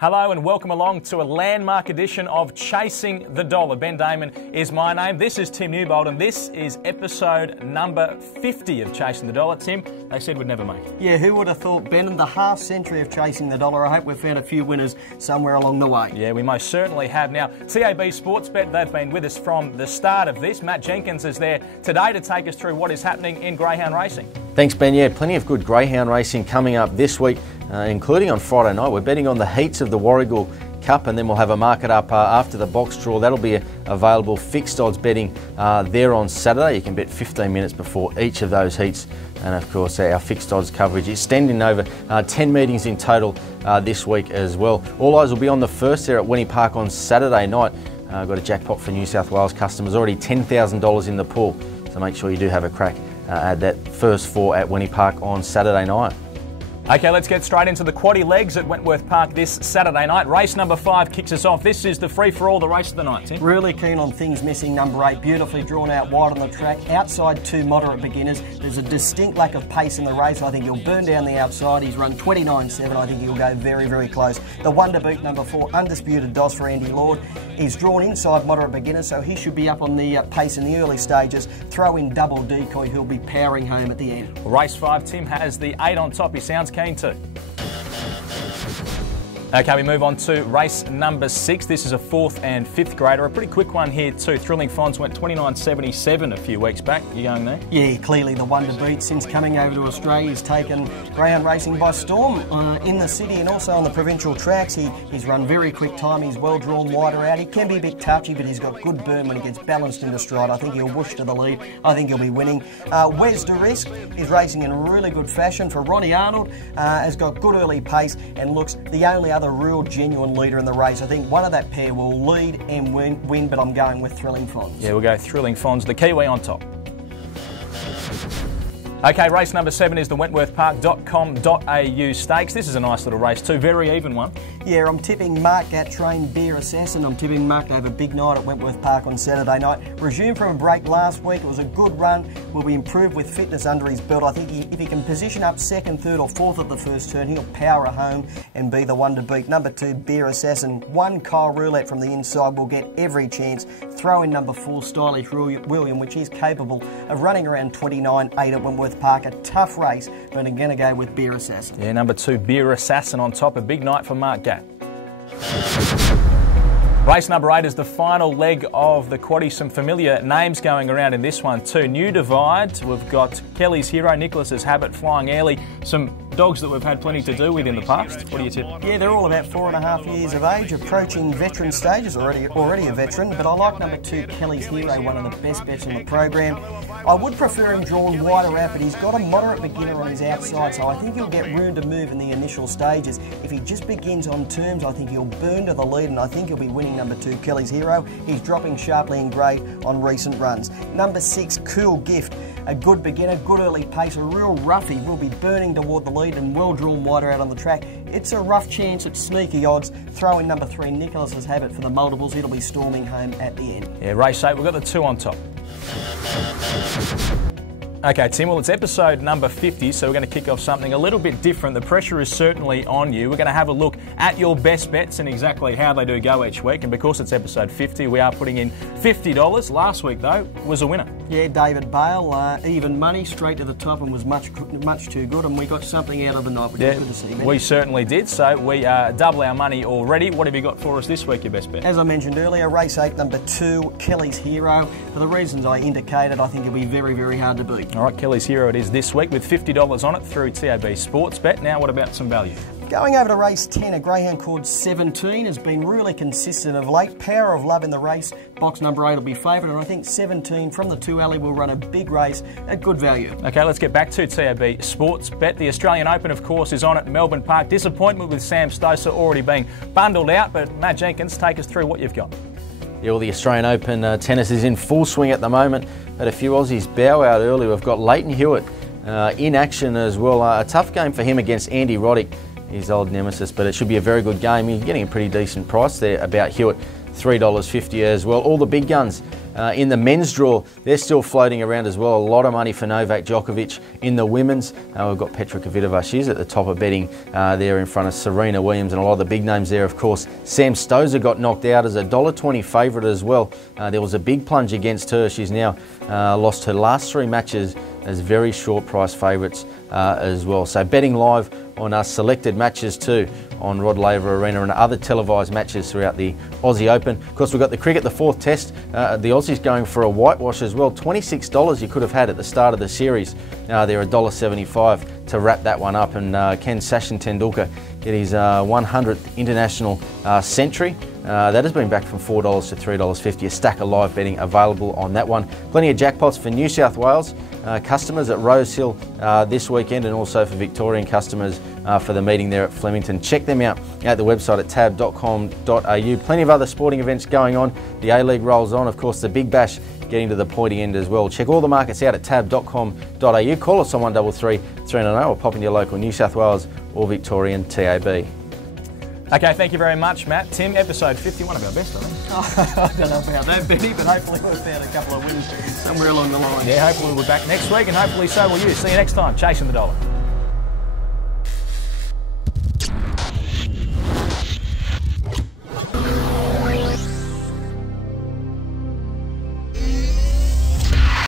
Hello and welcome along to a landmark edition of Chasing the Dollar. Ben Damon is my name. This is Tim Newbold and this is episode number 50 of Chasing the Dollar. Tim, they said we'd never make it. Yeah, who would have thought, Ben, in the half century of Chasing the Dollar? I hope we've found a few winners somewhere along the way. Yeah, we most certainly have. Now, TAB Sportsbet, they've been with us from the start of this. Matt Jenkins is there today to take us through what is happening in greyhound racing. Thanks, Ben. Yeah, plenty of good greyhound racing coming up this week. Including on Friday night. We're betting on the heats of the Warragul Cup, and then we'll have a market up after the box draw. That'll be available fixed odds betting there on Saturday. You can bet 15 minutes before each of those heats, and of course our fixed odds coverage extending over 10 meetings in total this week as well. All eyes will be on the first there at Wentworth Park on Saturday night. Got a jackpot for New South Wales customers, already $10,000 in the pool, so make sure you do have a crack at that first four at Wentworth Park on Saturday night. Okay, let's get straight into the quaddie legs at Wentworth Park this Saturday night. Race number 5 kicks us off. This is the free-for-all, the race of the night, Tim. Really keen on things missing, number 8. Beautifully drawn out wide on the track. Outside 2 moderate beginners. There's a distinct lack of pace in the race. I think he'll burn down the outside. He's run 29.7. I think he'll go very, very close. The Wonder Beat, number 4, Undisputed DOS for Andy Lord. He's drawn inside moderate beginners, so he should be up on the pace in the early stages. Throw in Double Decoy, who'll be powering home at the end. Race 5, Tim has the 8 on top. He sounds keen too. Okay, we move on to race number 6. This is a 4th and 5th grader. A pretty quick one here too. Thrilling Fonz went 29.77 a few weeks back. You going there? Yeah, clearly the Wonder Beat. Since coming over to Australia, he's taken greyhound racing by storm in the city and also on the provincial tracks. He's run very quick time. He's well drawn wider out. He can be a bit touchy, but he's got good burn when he gets balanced into stride. I think he'll whoosh to the lead. I think he'll be winning. Wes de Risk is racing in really good fashion for Ronnie Arnold. Has got good early pace and looks the only other real genuine leader in the race. I think one of that pair will lead and win, but I'm going with Thrilling Fonz. Yeah, we'll go Thrilling Fonz, the Kiwi on top. Okay, race number 7 is the wentworthpark.com.au stakes. This is a nice little race too, very even one. Yeah, I'm tipping Mark Gatrain, Beer Assassin. I'm tipping Mark to have a big night at Wentworth Park on Saturday night. Resumed from a break last week. It was a good run. Will be improved with fitness under his belt. I think if he can position up 2nd, 3rd or 4th at the first turn, he'll power home and be the one to beat. Number 2, Beer Assassin. 1, Kyle Roulette from the inside will get every chance. Throw in number 4, Stylish William, which is capable of running around 29.8 at Wentworth Park. A tough race, but I'm going to go with Beer Assassin. Yeah, number 2, Beer Assassin on top. A big night for Mark Gatt. Race number 8 is the final leg of the quaddie. Some familiar names going around in this one too. New Divide, we've got Kelly's Hero, Nicholas's Habit, Flying Early. Some dogs that we've had plenty to do with in the past. What do you tip? Yeah, they're all about 4.5 years of age, approaching veteran stages, already a veteran, but I like number 2, Kelly's Hero, one of the best bets on the program. I would prefer him drawn wider out, but he's got a moderate beginner on his outside, so I think he'll get room to move in the initial stages. If he just begins on terms, I think he'll burn to the lead, and I think he'll be winning number 2, Kelly's Hero. He's dropping sharply in grade on recent runs. Number 6, Cool Gift. A good beginner, good early pace, a real roughie, will be burning toward the lead and well drawn wider out on the track. It's a rough chance at sneaky odds. Throw in number 3, Nicholas's Habit for the multiples. It'll be storming home at the end. Yeah, race 8, we've got the 2 on top. Okay, Tim, well, it's episode number 50, so we're going to kick off something a little bit different. The pressure is certainly on you. We're going to have a look at your best bets and exactly how they do go each week. And because it's episode 50, we are putting in $50. Last week, though, was a winner. Yeah, David Bale, even money, straight to the top, and was much too good. And we got something out of the night, which is good to see. We certainly did. So we double our money already. What have you got for us this week, your best bet? As I mentioned earlier, race 8, number 2, Kelly's Hero. For the reasons I indicated, I think it'll be very, very hard to beat. All right, Kelly's Hero it is this week with $50 on it through TAB Sportsbet. Now, what about some value? Going over to race 10, a greyhound called 17 has been really consistent of late. Power of Love in the race. Box number 8 will be favoured, and I think 17 from the 2 alley will run a big race at good value. Okay, let's get back to TAB Sportsbet. The Australian Open, of course, is on at Melbourne Park. Disappointment with Sam Stosur already being bundled out, but Matt Jenkins, take us through what you've got. Yeah, well, the Australian Open tennis is in full swing at the moment. Had a few Aussies bow out early. We've got Leighton Hewitt in action as well. A tough game for him against Andy Roddick, his old nemesis, but it should be a very good game. You're getting a pretty decent price there about Hewitt. $3.50 as well. All the big guns in the men's draw, they're still floating around as well. A lot of money for Novak Djokovic. In the women's, we've got Petra Kvitova. She's at the top of betting there in front of Serena Williams and a lot of the big names there, of course. Sam Stosur got knocked out as a $1.20 favourite as well. There was a big plunge against her. She's now lost her last 3 matches as very short price favourites as well. So betting live on our selected matches too on Rod Laver Arena and other televised matches throughout the Aussie Open. Of course, we've got the cricket, the 4th test. The Aussies going for a whitewash as well. $26 you could have had at the start of the series. They're $1.75 to wrap that one up. And can Sachin Tendulkar get his 100th international century? That has been back from $4 to $3.50. A stack of live betting available on that one. Plenty of jackpots for New South Wales customers at Rosehill this weekend, and also for Victorian customers for the meeting there at Flemington. Check them out at the website at tab.com.au. Plenty of other sporting events going on. The A-League rolls on. Of course, the Big Bash getting to the pointy end as well. Check all the markets out at tab.com.au. Call us on 133 390 or pop into your local New South Wales or Victorian TAB. Okay, thank you very much, Matt. Tim, episode 50, one of our best, I think. I don't know about that, Benny, but hopefully we've found a couple of winners somewhere along the line. Yeah, hopefully we'll be back next week, and hopefully so will you. See you next time, Chasing the Dollar.